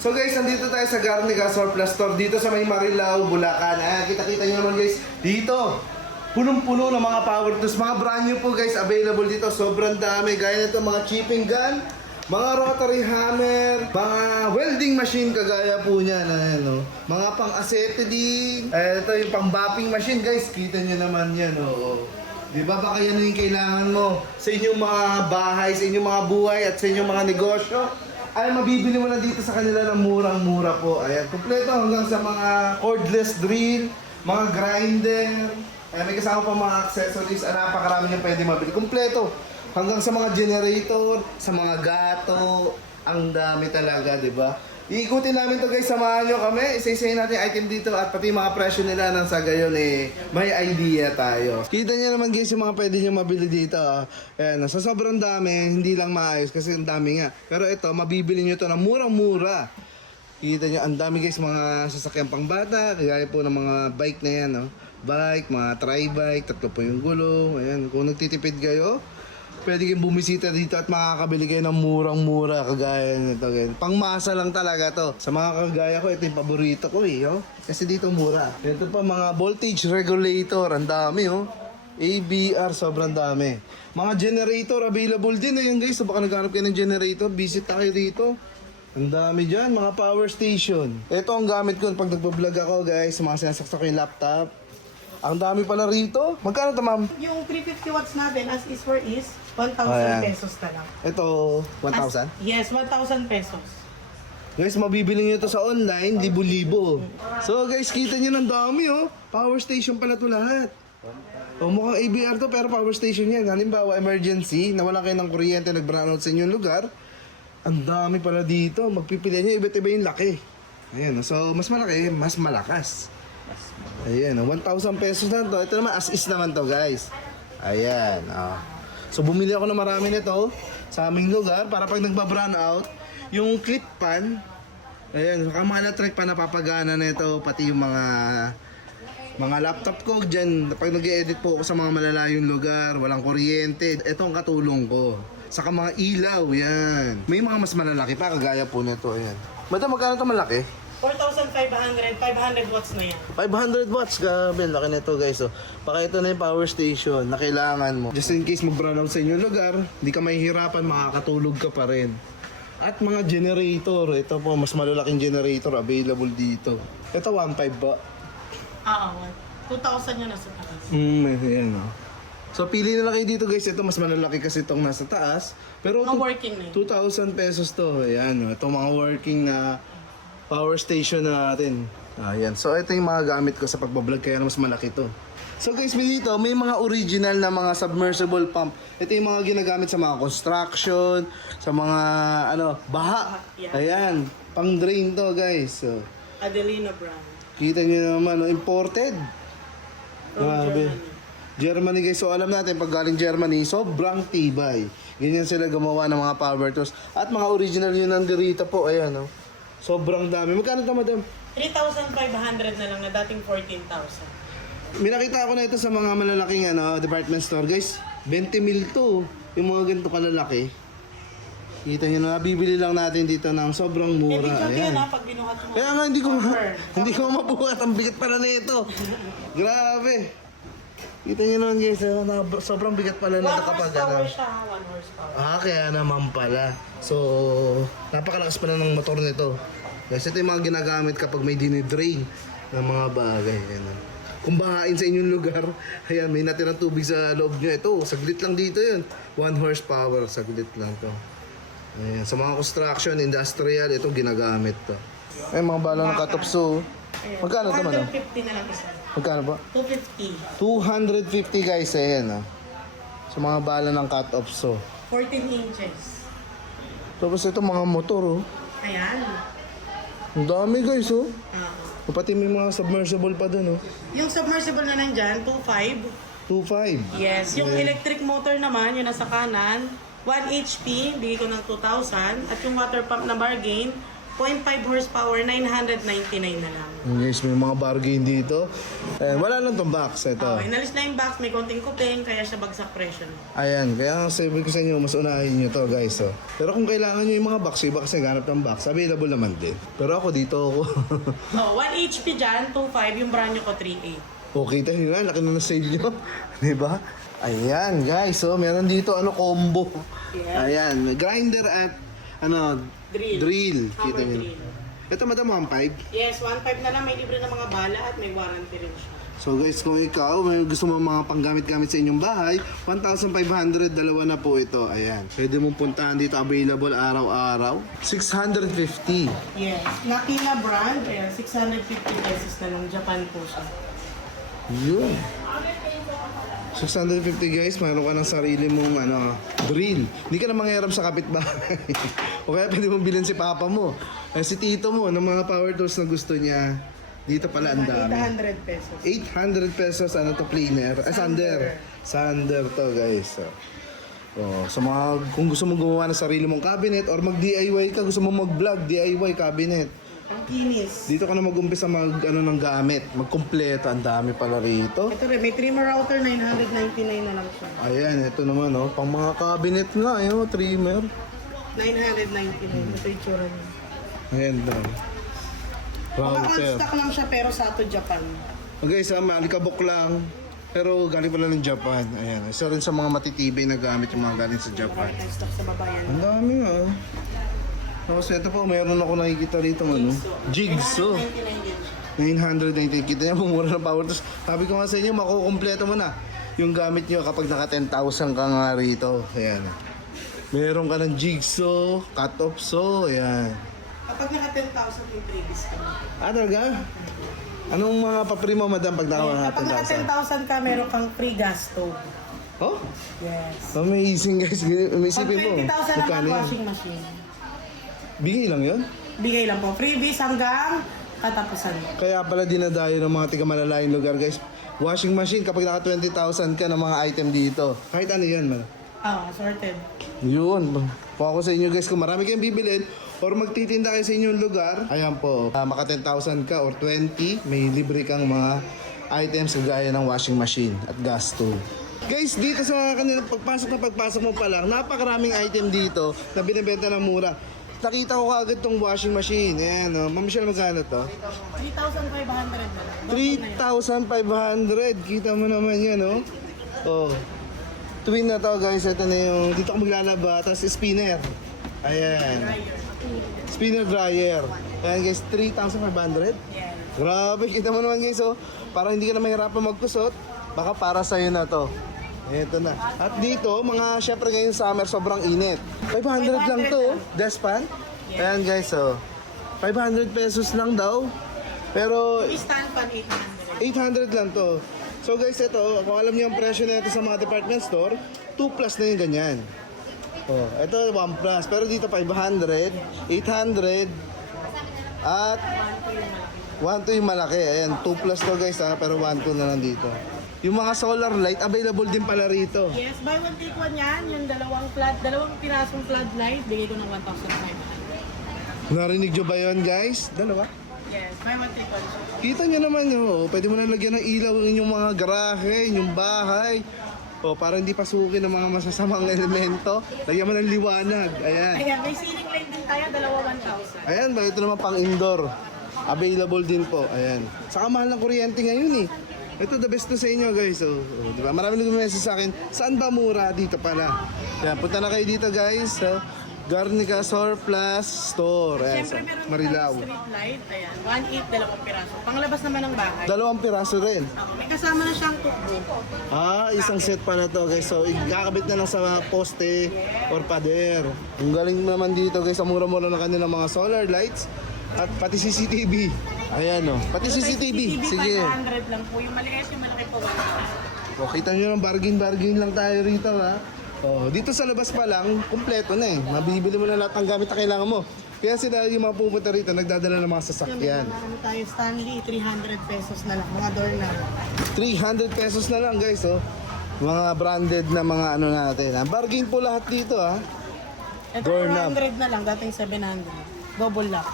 So guys, nandito tayo sa Garnica Surplus Store dito sa may Marilao, Bulacan. Kita-kita nyo naman guys, dito. Punong-puno ng mga power tools. Mga brand new po guys, available dito. Sobrang dami. Gaya nito, mga chipping gun, mga rotary hammer, mga welding machine kagaya po niyan. Ano, mga pang-acetylene. Ito yung pang-bopping machine guys. Kita nyo naman yan. Oh. Di ba baka yan yung kailangan mo sa inyong mga bahay, sa inyong mga buhay at sa inyong mga negosyo? Ay mabibili mo na dito sa kanila ng murang-mura po. Ayan, kumpleto hanggang sa mga cordless drill, mga grinder. Ayan, may kasama pa mga accessories. Napakarami nyo pwede mabili. Kumpleto. Hanggang sa mga generator, sa mga gato. Ang dami talaga, di ba? Iikutin namin to guys, samahan nyo kami. Isa-isayin natin yung item dito at pati mga presyo nila nang sa gayon may idea tayo. Kita nyo naman guys yung mga pwede nyo mabili dito. Ayan, sa sobrang dami, hindi lang maayos kasi ang dami nga. Pero ito, mabibili nyo to na murang-mura. Kita nyo, ang dami guys mga sasakyan pang bata. Kagaya po ng mga bike na yan. Bike, mga tri-bike, 3 po yung gulong. Ayan, kung nagtitipid kayo, pwede kayong bumisita dito at makakabili kayo ng murang-mura kagaya nito. Pangmasa lang talaga to. Sa mga kagaya ko, ito yung paborito ko kasi dito mura. Ito pa mga voltage regulator. Ang dami ABR, sobrang dami. Mga generator available din yan guys. So baka naghanap kayo ng generator, visit tayo dito. Ang dami dyan, mga power station. Ito ang gamit ko pag nagbablog ako guys. Sa mga sinasaksak ko yung laptop. Ang dami pala rito. Magkano to ma'am? Yung 350 watts natin as is for is 1,000 pesos na lang. Ito, 1,000? Yes, 1,000 pesos. Guys, mabibili nyo ito sa online, libo-libo. So guys, kita nyo ng dami Power station pala to lahat. Mukhang ABR to pero power station yan. Halimbawa, emergency, nawalan kayo ng kuryente, nag-brownout sa inyong lugar. Ang dami pala dito. Magpipili nyo, iba't iba yung laki. Ayan, so mas malaki, mas malakas. Ayan, 1,000 pesos na to. Ito naman, as is naman to guys. Ayan, So bumili ako ng marami nito sa aming lugar para pag nagba-brown out, yung clip pan, ayan, saka mga electric pan napapagana nito, pati yung mga laptop ko dyan. Pag nag-edit po ako sa mga malalayong lugar, walang kuryente, ito ang katulong ko. Saka mga ilaw, yan. May mga mas malalaki pa, kagaya po nito, ayan. Madam, magkano ito malaki? 4,500, 500 watts na yan. 500 watts, grabe, laki nito guys. Baka ito na yung power station na kailangan mo. Just in case mag-brown out sa inyong lugar, hindi ka mahihirapan, makakatulog ka pa rin. At mga generator, ito po, mas malalaking generator available dito. Ito 1.5 ba? Oo, 2,000 yun nasa taas. Ayan So pili na lang kayo dito guys, ito mas malalaki kasi itong nasa taas. Pero Mga working na yun. 2,000 pesos to, ayan ito mga working na power station na natin. Ayan. So ito yung mga gamit ko sa pagbablog kaya mas malaki to. So guys, dito may mga original na mga submersible pump. Ito yung mga ginagamit sa mga construction, sa mga baha. Yeah. Ayan, pang drain to guys. So, Adelina brand. kita nyo naman, imported. From Grabe. Germany guys, so alam natin pag galing Germany, sobrang tibay. Ganyan sila gumawa ng mga power tools. At mga original yun nandito po, ayan sobrang dami. Magkano ito madam? 3,500 na lang na dating 14,000. May nakita ako na ito sa mga malalaking department store guys. 20 mil to. Yung mga ganito kalalaki. Kita nyo na, bibili lang natin dito ng sobrang mura. Ayan. Pag binuhat mo. Kaya nga hindi ko mabuhat. Ang bigat pala nito. Grabe. Kita nyo naman guys, sobrang bigat pala nito 1 kapag horsepower siya, 1 horsepower. kaya naman pala. So, napakalakas pala ng motor nito. Kasi ito yung mga ginagamit kapag may dinidrain ng mga bagay. Ayan. Kung bahain sa inyong lugar, ayan, may natirang tubig sa loob nyo. Ito, saglit lang dito yun. 1 horsepower, saglit lang to. Ayan. Sa mga construction, industrial, ito ginagamit to. Ay, mga bala ng cut-off magkano ito man? 250 na lang isa. Magkano ba? 250. 250 guys, ayan sa mga bala ng cut-off 14 inches. Tapos ito mga motor Ayan. Ang dami guys Ah. Pati may mga submersible pa dun Yung submersible na nandyan, 2.5. 2.5. Yes. Yung electric motor naman, yung nasa kanan, 1 HP, bigay ko ng 2,000. At yung water pump na bargain, 0.5 horsepower, 999 na lang. Guys, may mga bargain dito. Ayan, wala lang tong box. Ito. Okay, inalis na yung box, may konting kupeng, kaya siya bagsak presyo. Ayan, kaya nga sabi ko sa inyo, mas unahin nyo to guys. Oh. Pero kung kailangan nyo yung mga box, iba kasi ganap ng box, available naman din. Pero ako dito ako. Oh, 1 HP dyan, 2.5, yung brand nyo ko 3.8. Okay tayo nga, laki na ng sale nyo. Diba? Ayan guys, so meron dito combo. Yeah. Ayan, may grinder at drill. Hammer Kita nyo. drill. Ito madam, 1.5. Yes, 1.5 na lang, may libre na mga bala at may warranty rin siya. So guys, kung ikaw may gusto mo mga panggamit-gamit sa inyong bahay, 1,500, dalawa na po ito. Ayan. Pwede mong puntahan dito, available araw-araw. 650. Yes, Nakina brand, ayan, 650 pesos na lang, Japan po siya. Yun. 650 guys, mayroon ka ng sarili mong drill. Hindi ka na mangyaram sa kapitbahay. O kaya pwede mong bilhin si papa mo. Si tito mo ng mga power tools na gusto niya. Dito pala ang dami. 800 pesos. 800 pesos to planer. Sander. Sander to guys. So kung gusto mong gumawa ng sarili mong cabinet or mag-DIY ka, gusto mong mag-vlog, DIY cabinet. Ang kinis. Dito ka na mag-umpisa ng gamit. Magkumpleto. Ang dami pala rito. Ito rin, may trimmer router, 999 na lang siya. Ayan, ito naman pang mga cabinet nga, trimmer. 999, ito yung tsura niya. Ayan daw. Router. Maka-unstock lang siya pero Sato Japan. Okay, alikabok lang. Pero galing pala ng Japan. Ayan, isa rin sa mga matitibay na gamit yung mga galing sa Japan. Stock sa babayan. Ang dami nga. Tapos ito po, mayroon ako nakikita rito Jigsaw. 999 din siya. 990. Kita niya, mumura ng power tools. Sabi ko nga sa inyo, makukumpleto mo na yung gamit nyo kapag naka 10,000 ka nga rito. Ayan. Meron ka ng jigsaw, cut-off saw, ayan. Kapag naka 10,000 yung previous ka. Talaga? Anong mga papri mo, madam, pag naka Kapag naka 10,000? 10,000 ka, meron kang free gas stove. Oh? Yes. Amazing guys. May Pag isipin mo. 20,000 naman, Magkano yan? washing machine. Bigay lang yun? Bigay lang po. Freebies hanggang katapusan. Kaya pala dinadayo ng mga tiga malalayong lugar guys. Washing machine kapag naka 20,000 ka ng mga item dito. Kahit ano yan man. Sorted. Yun. Kung ako sa inyo guys, kung marami kayong bibilin or magtitinda kayo sa inyong lugar, ayan po, maka 10,000 ka or 20, may libre kang mga items kagaya ng washing machine at gas stove. Guys, dito sa kanila, pagpasok mo pa lang, napakaraming item dito na binibenta ng mura. Nakita ko kagad tong washing machine. Ayan, Ma'am Michelle, magkano to? 3,500 na lang. 3,500. Kita mo naman yan, Oh. Twin na to, guys. Ito na yung, dito ko maglalaba. Tapos spinner. Ayan. Spinner dryer. Ayan, guys, 3,500. Yes. Grabe, kita mo naman, guys, Para hindi ka na mahirapan magkusot, baka para sa'yo na to. Ito na. At dito, syempre ngayong summer, sobrang init. 500 lang to, dustpan. Ayan guys, 500 pesos lang daw. Pero Yung stand pan, 800. 800 lang to. So guys, ito, kung alam niyo ang presyo na ito sa mga department store, 2 plus na yung ganyan. Ito 1 plus. Pero dito 500, 800, at 1 yung malaki. Ayan, 2 plus to guys pero 1 na lang dito. Yung mga solar light, available din pala rito. Yes, buy one take one yan. Yung dalawang pirasong floodlight, bigay ko ng 1,500. Narinig nyo ba yun guys? Dalawa? Yes, buy one take one siya. Kita nyo naman pwede mo na lagyan ng ilaw yung inyong mga garahe, yung bahay. Para hindi pasukin ng mga masasamang elemento. Lagyan mo ng liwanag. Ayan. Ayan, may ceiling light din tayo, dalawa 1,000. Ayan ba, ito naman pang indoor. Available din po. Ayan. Saka mahal ng kuryente ngayon Ito the best to sa inyo guys. Di ba? Marami nag-message sa akin, saan ba mura? Dito pala. Yan, punta na kayo dito guys. Garnica Surplus Store. Ayan, Siyempre, sa meron Marilao. tayong street light. Ayan, 1,800, dalawang piraso. Panglabas naman ng bahay. 2 piraso rin. May kasama na siyang tukbo. Isang set pala to guys. So, ikakabit na lang sa poste or pader. Ang galing naman dito guys, sa mura-mura na kanilang mga solar lights at pati CCTV. Ayan pati CCTV. Sige. 500 lang po. Yung maliit, yung malaki po 1,000. Kita nyo ng bargain lang tayo rito dito sa labas pa lang, kumpleto na Mabibili mo na lahat ng gamit na kailangan mo. Kaya sila yung mga pupunta rito, nagdadala ng mga sasakyan. Marami tayo Stanley, 300 pesos na lang. Mga doorknob. 300 pesos na lang guys Mga branded na mga natin. Bargain po lahat dito Ito Doorknob. 400 na lang, dating 700. Double lock.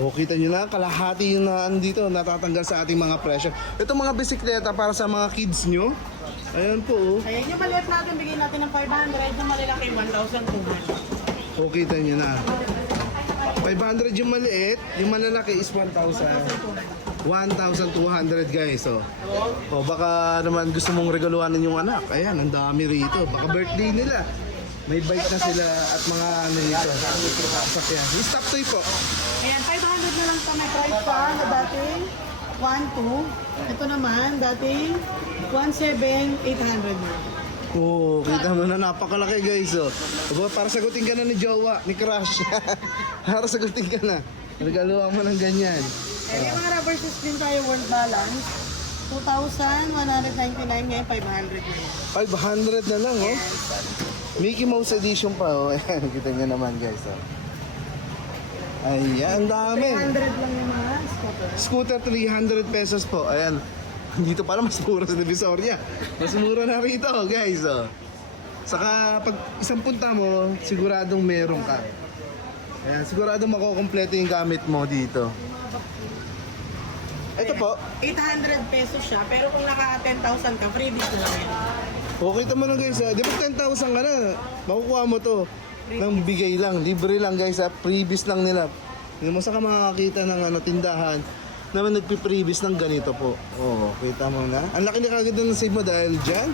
O, kita nyo na, kalahati yung dito natatanggal sa ating mga presyo. Ito mga bisikleta para sa mga kids nyo. Ayan po, oh. Ayan, yung maliit natin, bigay natin ng 500. Yung malalaki, 1,200. O, kita nyo na. 500 yung maliit, yung malalaki is 1,000. 1,200 guys, oh. O, baka naman gusto mong regaluhanin yung anak. Ayan, ang dami rito. Baka birthday nila. May bike na sila at mga ano dito. Sakyan. Yung stop toy po. Ayan, 500 na lang sa may price pa na dating 1,200. Ito naman, dating 1,700, 800 na. Oo, kita mo na napakalaki guys, oh. Aba, para sagutin ka na ni Jowa, ni Crush. Para sagutin ka na. Regaluhan mo ng ganyan. Ayan, yung mga rubber system tayo, world balance. 2,199 ngayon, 500 na. 500 na lang, oh. Mickey Mouse edition pa, oh. Ayan, kita nyo naman guys, oh. Ayan, ang dami. 300 lang yung mga scooter. Scooter 300 pesos po. Ayan. Dito pala mas mura sa Divisoria. Mas mura na rito, guys, oh. Saka pag isang punta mo, siguradong meron ka. Ayan, siguradong makukompleto yung gamit mo dito. Ito po. 800 pesos siya, pero kung naka 10,000 ka, freebies na lang yun. Okay kita mo na guys, ha. Di ba 10,000 ka na? Makukuha mo to. Nang bigay lang, libre lang guys, ha. Freebies lang nila. Hindi mo saka makakita ng tindahan naman nagpiprevious ng ganito po. Oo, kita mo na. Ang laki na kagad ng save mo dahil dyan.